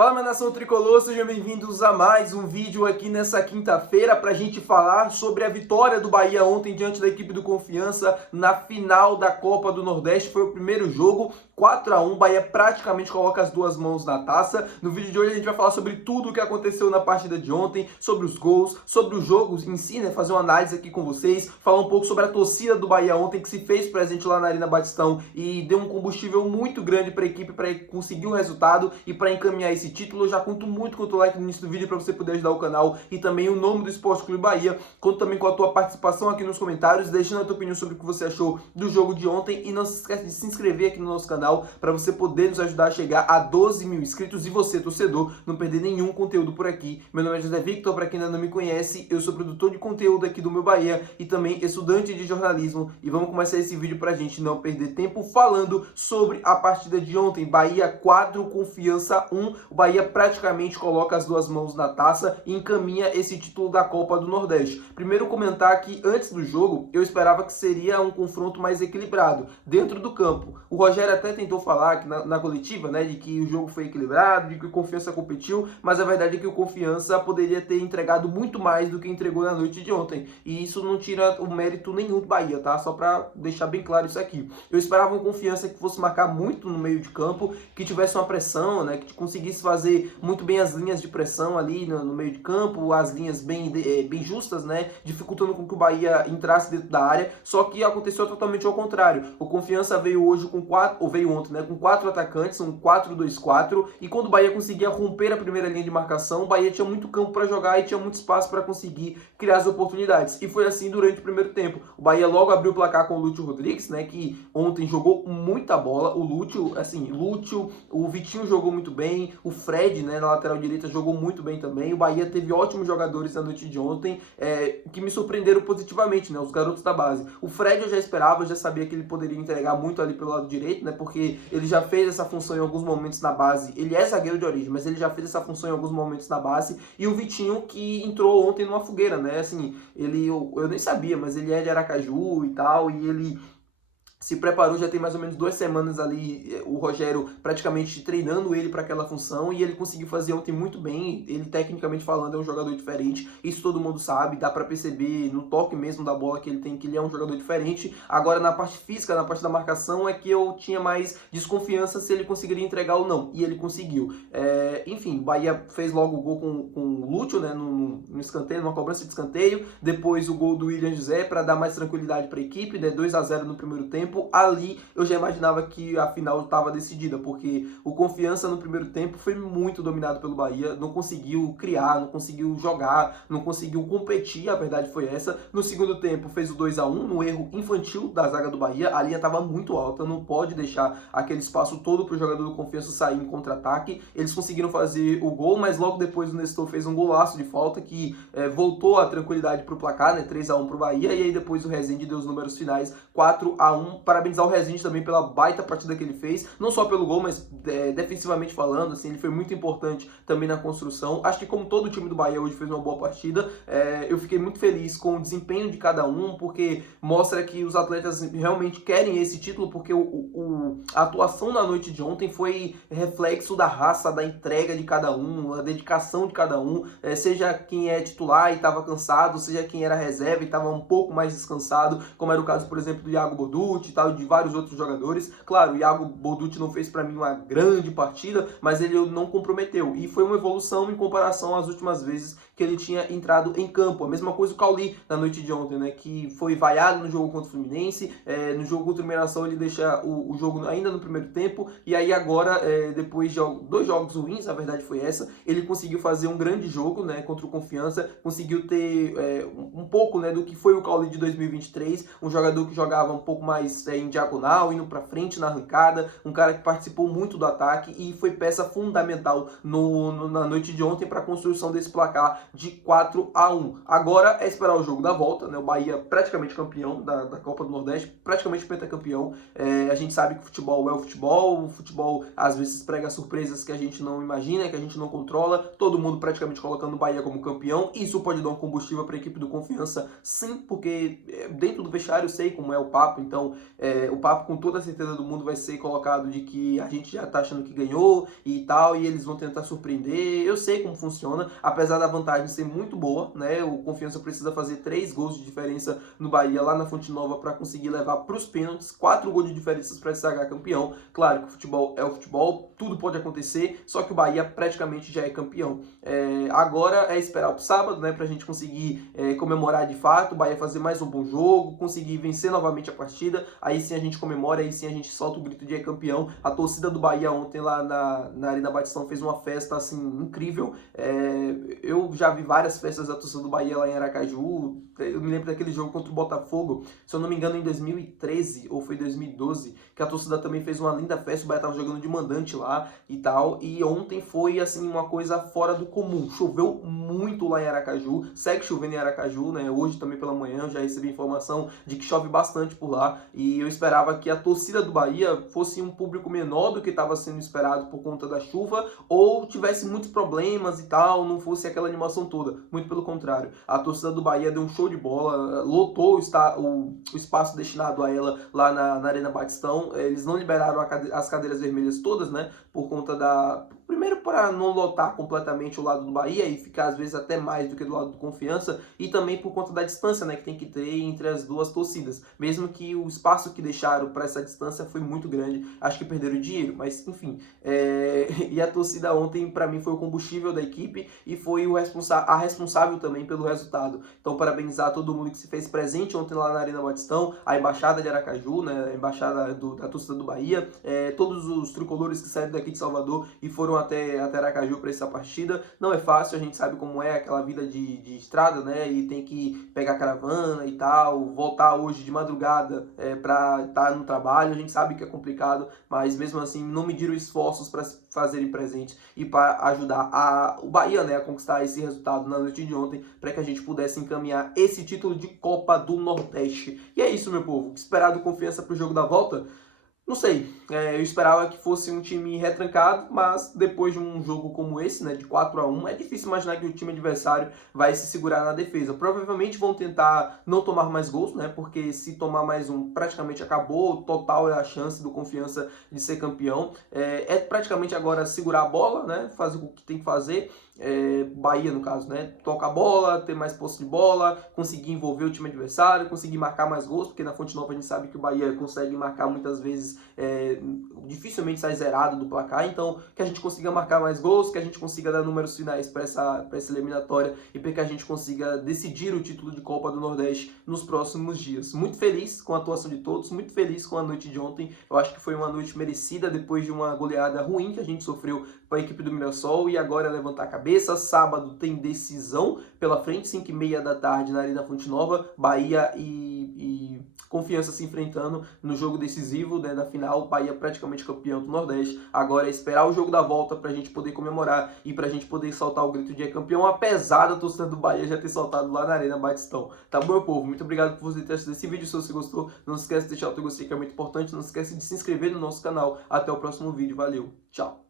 Fala, minha nação tricolor, sejam bem-vindos a mais um vídeo aqui nessa quinta-feira para a gente falar sobre a vitória do Bahia ontem diante da equipe do Confiança na final da Copa do Nordeste. Foi o primeiro jogo, 4-1, Bahia praticamente coloca as duas mãos na taça. No vídeo de hoje a gente vai falar sobre tudo o que aconteceu na partida de ontem, sobre os gols, sobre os jogos em si, né? Fazer uma análise aqui com vocês, falar um pouco sobre a torcida do Bahia ontem, que se fez presente lá na Arena Batistão e deu um combustível muito grande para a equipe para conseguir o resultado e para encaminhar esse título. Eu já conto muito com o teu like no início do vídeo para você poder ajudar o canal e também o nome do Esporte Clube Bahia. Conto também com a tua participação aqui nos comentários, deixando a tua opinião sobre o que você achou do jogo de ontem e não se esquece de se inscrever aqui no nosso canal para você poder nos ajudar a chegar a 12 mil inscritos e você, torcedor, não perder nenhum conteúdo por aqui. Meu nome é José Victor, para quem ainda não me conhece, eu sou produtor de conteúdo aqui do Meu Bahia e também estudante de jornalismo, e vamos começar esse vídeo para a gente não perder tempo falando sobre a partida de ontem. Bahia 4, Confiança 1. O Bahia praticamente coloca as duas mãos na taça e encaminha esse título da Copa do Nordeste. Primeiro comentar que antes do jogo eu esperava que seria um confronto mais equilibrado dentro do campo. O Rogério até tentou falar aqui na coletiva, né, de que o jogo foi equilibrado, de que o Confiança competiu, mas a verdade é que o Confiança poderia ter entregado muito mais do que entregou na noite de ontem. E isso não tira o mérito nenhum do Bahia, tá? Só para deixar bem claro isso aqui. Eu esperava um Confiança que fosse marcar muito no meio de campo, que tivesse uma pressão, né, que conseguisse fazer muito bem as linhas de pressão ali no meio de campo, as linhas bem justas, né, dificultando com que o Bahia entrasse dentro da área. Só que aconteceu totalmente ao contrário. O Confiança veio hoje veio ontem, né, com 4 atacantes, um 4-2-4, e quando o Bahia conseguia romper a primeira linha de marcação, o Bahia tinha muito campo para jogar e tinha muito espaço para conseguir criar as oportunidades. E foi assim durante o primeiro tempo. O Bahia logo abriu o placar com o Lúcio Rodrigues, né, que ontem jogou muita bola. O Lúcio, o Vitinho jogou muito bem, o Fred, né, na lateral direita jogou muito bem também. O Bahia teve ótimos jogadores na noite de ontem, que me surpreenderam positivamente, né, os garotos da base. O Fred eu já esperava, eu já sabia que ele poderia entregar muito ali pelo lado direito, né, porque ele já fez essa função em alguns momentos na base. Ele é zagueiro de origem, mas ele já fez essa função em alguns momentos na base. E o Vitinho, que entrou ontem numa fogueira, né, assim, eu nem sabia, mas ele é de Aracaju e tal, e ele se preparou, já tem mais ou menos 2 semanas ali, o Rogério praticamente treinando ele para aquela função, e ele conseguiu fazer ontem muito bem. Ele, tecnicamente falando, é um jogador diferente, isso todo mundo sabe, dá para perceber no toque mesmo da bola que ele tem, que ele é um jogador diferente. Agora, na parte física, na parte da marcação, é que eu tinha mais desconfiança se ele conseguiria entregar ou não, e ele conseguiu. Enfim, o Bahia fez logo o gol com o Lúcio, né, no escanteio, numa cobrança de escanteio, depois o gol do William José para dar mais tranquilidade para a equipe, né, 2-0 no primeiro tempo. Ali eu já imaginava que a final estava decidida, porque o Confiança no primeiro tempo foi muito dominado pelo Bahia, não conseguiu criar, não conseguiu jogar, não conseguiu competir, a verdade foi essa. No segundo tempo fez o 2-1, no erro infantil da zaga do Bahia. A linha estava muito alta, não pode deixar aquele espaço todo para o jogador do Confiança sair em contra-ataque. Eles conseguiram fazer o gol, mas logo depois o Nestor fez um golaço de falta que voltou a tranquilidade para o placar, né, 3-1 para o Bahia, e aí depois o Rezende deu os números finais, 4-1. Parabenizar o Rezende também pela baita partida que ele fez, não só pelo gol, mas defensivamente falando, assim, ele foi muito importante também na construção. Acho que como todo o time do Bahia hoje fez uma boa partida, eu fiquei muito feliz com o desempenho de cada um, porque mostra que os atletas realmente querem esse título, porque a atuação na noite de ontem foi reflexo da raça, da entrega de cada um, a dedicação de cada um, seja quem é titular e estava cansado, seja quem era reserva e estava um pouco mais descansado, como era o caso, por exemplo, do Iago Boducci e tal, de vários outros jogadores. Claro, o Iago Boducci não fez para mim uma grande partida, mas ele não comprometeu, e foi uma evolução em comparação às últimas vezes que ele tinha entrado em campo. A mesma coisa o Cauli na noite de ontem, né, que foi vaiado no jogo contra o Fluminense, no jogo contra o Mirassol ele deixa o jogo ainda no primeiro tempo, e aí agora, depois de 2 jogos ruins, a verdade foi essa, ele conseguiu fazer um grande jogo, né, contra o Confiança, conseguiu ter um pouco, né, do que foi o Cauli de 2023, um jogador que jogava um pouco mais em diagonal, indo para frente na arrancada, um cara que participou muito do ataque e foi peça fundamental na noite de ontem para a construção desse placar de 4-1. Agora é esperar o jogo da volta, né? O Bahia praticamente campeão da Copa do Nordeste, praticamente pentacampeão. A gente sabe que o futebol às vezes prega surpresas que a gente não imagina, que a gente não controla, todo mundo praticamente colocando o Bahia como campeão. Isso pode dar um combustível para a equipe do Confiança, sim, porque dentro do vestiário eu sei como é o papo, então o papo com toda a certeza do mundo vai ser colocado de que a gente já tá achando que ganhou e tal, e eles vão tentar surpreender. Eu sei como funciona, apesar da vantagem ser muito boa, né? O Confiança precisa fazer 3 gols de diferença no Bahia, lá na Fonte Nova, para conseguir levar para os pênaltis, 4 gols de diferença para se sagrar campeão. Claro que o futebol é o futebol, tudo pode acontecer, só que o Bahia praticamente já é campeão. Agora é esperar pro sábado, né, pra gente conseguir comemorar de fato, o Bahia fazer mais um bom jogo, conseguir vencer novamente a partida, aí sim a gente comemora, aí sim a gente solta o grito de campeão. A torcida do Bahia ontem lá na Arena Batistão fez uma festa, assim, incrível. Eu já vi várias festas da torcida do Bahia lá em Aracaju. Eu me lembro daquele jogo contra o Botafogo, se eu não me engano em 2013 ou foi 2012, que a torcida também fez uma linda festa, o Bahia tava jogando de mandante lá e tal, e ontem foi assim uma coisa fora do comum. Choveu muito lá em Aracaju, segue chovendo em Aracaju, né? Hoje também pela manhã eu já recebi informação de que chove bastante por lá, e eu esperava que a torcida do Bahia fosse um público menor do que estava sendo esperado por conta da chuva, ou tivesse muitos problemas e tal, não fosse aquela animação toda. Muito pelo contrário, a torcida do Bahia deu um show de bola, lotou o espaço destinado a ela lá na Arena Batistão. Eles não liberaram as cadeiras vermelhas todas, né, por conta da... Primeiro, para não lotar completamente o lado do Bahia e ficar às vezes até mais do que do lado do Confiança, e também por conta da distância, né, que tem que ter entre as duas torcidas. Mesmo que o espaço que deixaram para essa distância foi muito grande, acho que perderam dinheiro, mas enfim. E a torcida ontem, para mim, foi o combustível da equipe e foi a responsável também pelo resultado. Então, parabenizar todo mundo que se fez presente ontem lá na Arena Batistão, a Embaixada de Aracaju, né, a Embaixada da torcida do Bahia, todos os tricolores que saíram daqui de Salvador e foram até Aracaju para essa partida. Não é fácil, a gente sabe como é aquela vida de estrada, né? E tem que pegar caravana e tal, voltar hoje de madrugada para estar no trabalho. A gente sabe que é complicado, mas mesmo assim não mediram esforços para se fazerem presentes e para ajudar o Bahia, né, a conquistar esse resultado na noite de ontem, para que a gente pudesse encaminhar esse título de Copa do Nordeste. E é isso, meu povo. Esperar do Confiança para o jogo da volta? Não sei, eu esperava que fosse um time retrancado, mas depois de um jogo como esse, né, de 4-1, é difícil imaginar que o time adversário vai se segurar na defesa. Provavelmente vão tentar não tomar mais gols, né, porque se tomar mais um, praticamente acabou, total é a chance do Confiança de ser campeão. É praticamente agora segurar a bola, né, fazer o que tem que fazer. Bahia, no caso, né, tocar a bola, ter mais posse de bola, conseguir envolver o time adversário, conseguir marcar mais gols, porque na Fonte Nova a gente sabe que o Bahia consegue marcar muitas vezes, dificilmente sai zerado do placar. Então que a gente consiga marcar mais gols, que a gente consiga dar números finais para essa eliminatória e para que a gente consiga decidir o título de Copa do Nordeste nos próximos dias. Muito feliz com a atuação de todos, muito feliz com a noite de ontem. Eu acho que foi uma noite merecida depois de uma goleada ruim que a gente sofreu para a equipe do Mirassol, e agora é levantar a cabeça. Sábado tem decisão pela frente, 5h30 da tarde na Arena Fonte Nova, Bahia e Confiança se enfrentando no jogo decisivo, né, da final. Bahia praticamente campeão do Nordeste. Agora é esperar o jogo da volta pra gente poder comemorar e pra gente poder soltar o grito de campeão, apesar da torcida do Bahia já ter soltado lá na Arena Batistão. Tá bom, meu povo? Muito obrigado por você ter assistido esse vídeo. Se você gostou, não se esquece de deixar o teu gostei, que é muito importante. Não se esquece de se inscrever no nosso canal. Até o próximo vídeo. Valeu. Tchau.